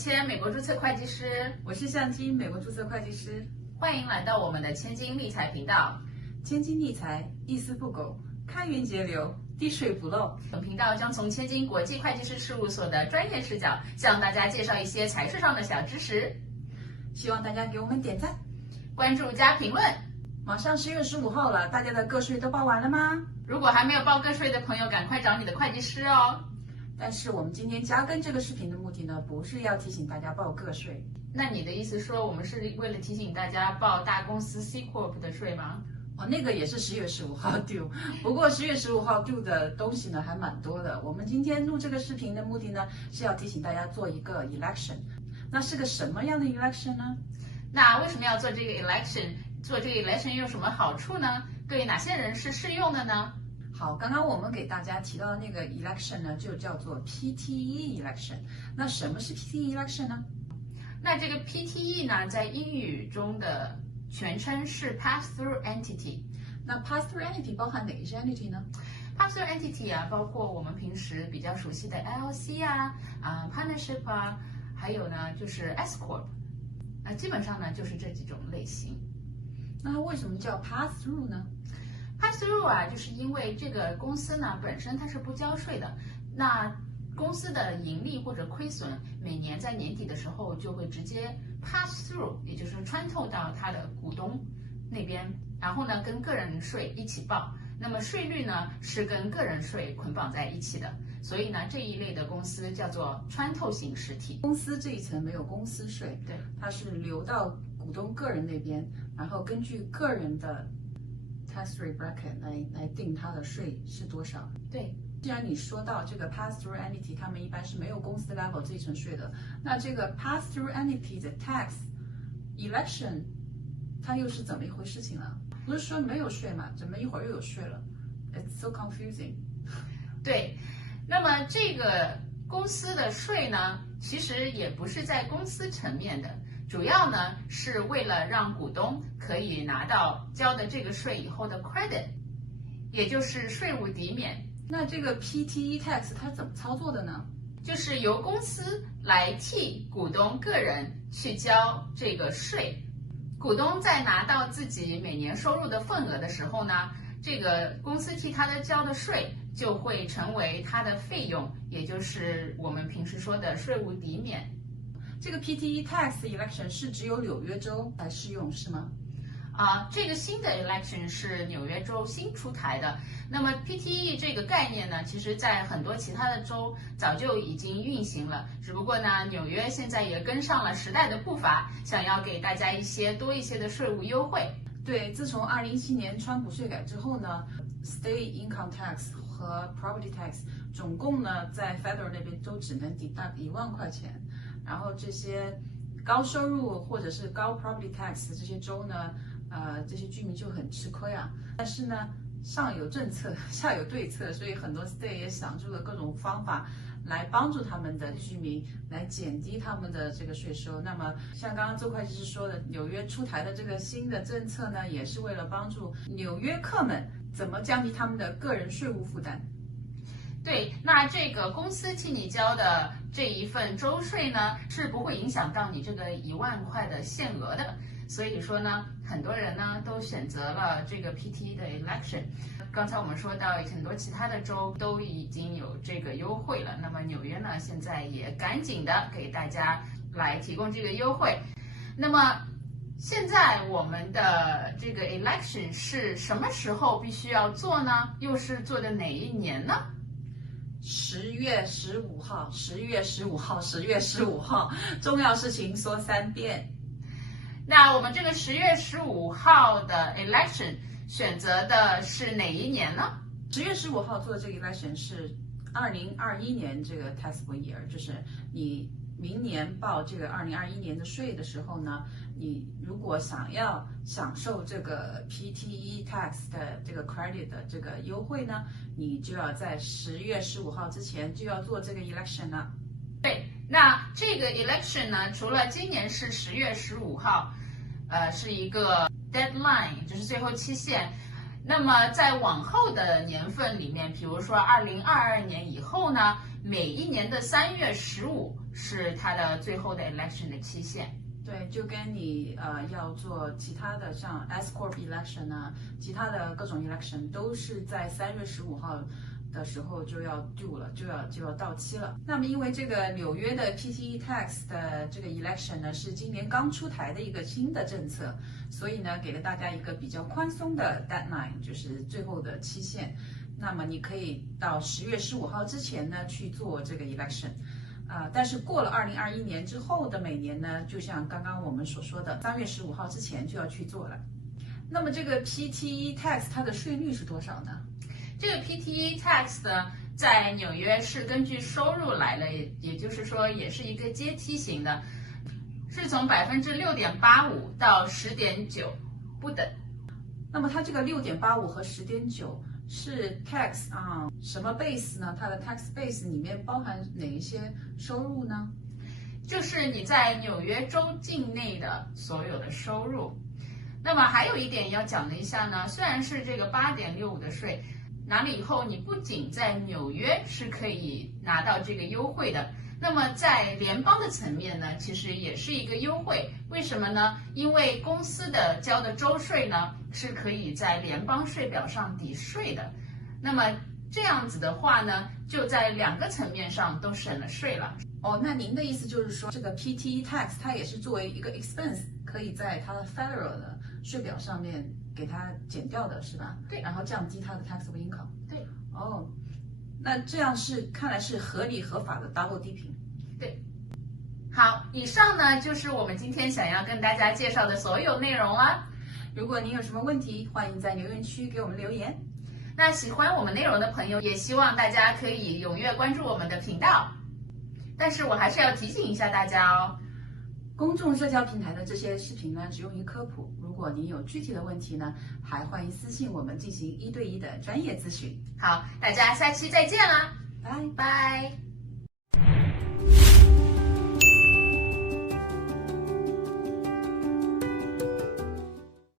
千，美国注册会计师。我是向金，美国注册会计师。欢迎来到我们的千金理财频道。千金理财，一丝不苟，开源节流，滴水不漏。本频道将从千金国际会计师事务所的专业视角，向大家介绍一些财税上的小知识。希望大家给我们点赞、关注加评论。马上10月15号了，大家的个税都报完了吗？如果还没有报个税的朋友，赶快找你的会计师哦。但是我们今天加更这个视频的目的呢，不是要提醒大家报个税。那你的意思说，我们是为了提醒大家报大公司 C Corp 的税吗？哦，那个也是10月15号 due， 不过10月15号 due 的东西呢还蛮多的。我们今天录这个视频的目的呢，是要提醒大家做一个 election。那是个什么样的 election 呢？那为什么要做这个 election？ 做这个 election 有什么好处呢？对哪些人是适用的呢？好，刚刚我们给大家提到的那个 election 呢，就叫做 PTE election。那什么是 PTE election 呢？那这个 PTE 呢，在英语中的全称是 Pass-through Entity。那 Pass-through Entity 包含哪一些 entity 呢？ Pass-through Entity 啊，包括我们平时比较熟悉的 LLC 啊、Partnership 啊，还有呢就是 S Corp。基本上呢就是这几种类型。那它为什么叫 Pass-through 呢？Pass-through 啊，就是因为这个公司呢本身它是不交税的，那公司的盈利或者亏损，每年在年底的时候就会直接 pass through， 也就是穿透到它的股东那边，然后呢跟个人税一起报。那么税率呢是跟个人税捆绑在一起的，所以呢这一类的公司叫做穿透型实体。公司这一层没有公司税，对，它是流到股东个人那边，然后根据个人的 tax rate bracket 来定它的税是多少。对。既然你说到这个 pass-through entity， 他们一般是没有公司 level 这一层税的，那这个 pass-through entity 的 tax election 它又是怎么一回事情了？不是说没有税嘛，怎么一会儿又有税了 ？It's so confusing。对，那么这个公司的税呢，其实也不是在公司层面的，主要呢是为了让股东可以拿到交的这个税以后的 credit， 也就是税务抵免。那这个 PTE tax 它怎么操作的呢？就是由公司来替股东个人去交这个税。股东在拿到自己每年收入的份额的时候呢，这个公司替他的交的税就会成为他的费用，也就是我们平时说的税务抵免。这个 PTE tax election 是只有纽约州来适用是吗？这个新的 election 是纽约州新出台的。那么 PTE 这个概念呢，其实在很多其他的州早就已经运行了，只不过呢，纽约现在也跟上了时代的步伐，想要给大家多一些的税务优惠。对，自从2017年川普税改之后呢 ，state income tax 和 property tax 总共呢在 federal 那边都只能deduct1万块钱，然后这些高收入或者是高 property tax 这些州呢，这些居民就很吃亏啊。但是呢，上有政策，下有对策，所以很多 state 也想出了各种方法来帮助他们的居民，来减低他们的这个税收。那么，像刚刚周会计师说的，纽约出台的这个新的政策呢，也是为了帮助纽约客们怎么降低他们的个人税务负担。对，那这个公司替你交的这一份州税呢，是不会影响到你这个1万块的限额的。所以说呢，很多人呢都选择了这个 PTE 的 election。刚才我们说到很多其他的州都已经有这个优惠了，那么纽约呢现在也赶紧的给大家来提供这个优惠。那么现在我们的这个 election 是什么时候必须要做呢？又是做的哪一年呢？10月15号，10月15号，10月15号，重要事情说3遍。那我们这个10月15号的 election 选择的是哪一年呢？10月15号做的这个 election 是2021年这个 taxable year， 就是你明年报这个2021年的税的时候呢，你如果想要享受这个 PTE tax 的这个 credit 的这个优惠呢，你就要在10月15号之前就要做这个 election 了。对，那这个 election 呢，除了今年是10月15号，是一个 deadline， 就是最后期限。那么在往后的年份里面，比如说2022年以后呢，每一年的3月15是它的最后的 election 的期限。对，就跟你要做其他的像 S Corp election 啊，其他的各种 election 都是在3月15号的时候就要 due 了，就要到期了。那么因为这个纽约的 PTE tax 的这个 election 呢是今年刚出台的一个新的政策，所以呢给了大家一个比较宽松的 deadline， 就是最后的期限。那么你可以到10月15号之前呢去做这个 election。但是过了2021年之后的每年呢，就像刚刚我们所说的，3月15号之前就要去做了。那么这个 PTE tax 它的税率是多少呢？这个 PTE tax 呢，在纽约是根据收入来了，也就是说也是一个阶梯型的，是从6.85%到10.9%不等。那么它这个6.85和10.9是 tax 什么 base 呢？它的 tax base 里面包含哪一些收入呢？就是你在纽约州境内的所有的收入。那么还有一点要讲的一下呢，虽然是这个8.65%的税，拿了以后，你不仅在纽约是可以拿到这个优惠的，那么在联邦的层面呢，其实也是一个优惠。为什么呢？因为公司的交的州税呢，是可以在联邦税表上抵税的。那么这样子的话呢，就在2个层面上都省了税了。那您的意思就是说，这个 PTE tax 它也是作为一个 expense， 可以在它的 federal 的税表上面给它减掉的是吧？对，然后降低它的 taxable income。对。那这样看来是合理合法的 double dipping。对。好，以上呢就是我们今天想要跟大家介绍的所有内容了。如果您有什么问题，欢迎在留言区给我们留言。那喜欢我们内容的朋友，也希望大家可以踊跃关注我们的频道。但是我还是要提醒一下大家哦，公众社交平台的这些视频呢，只用于科普。如果您有具体的问题呢，还欢迎私信我们进行1对1的专业咨询。好，大家下期再见啦，拜拜。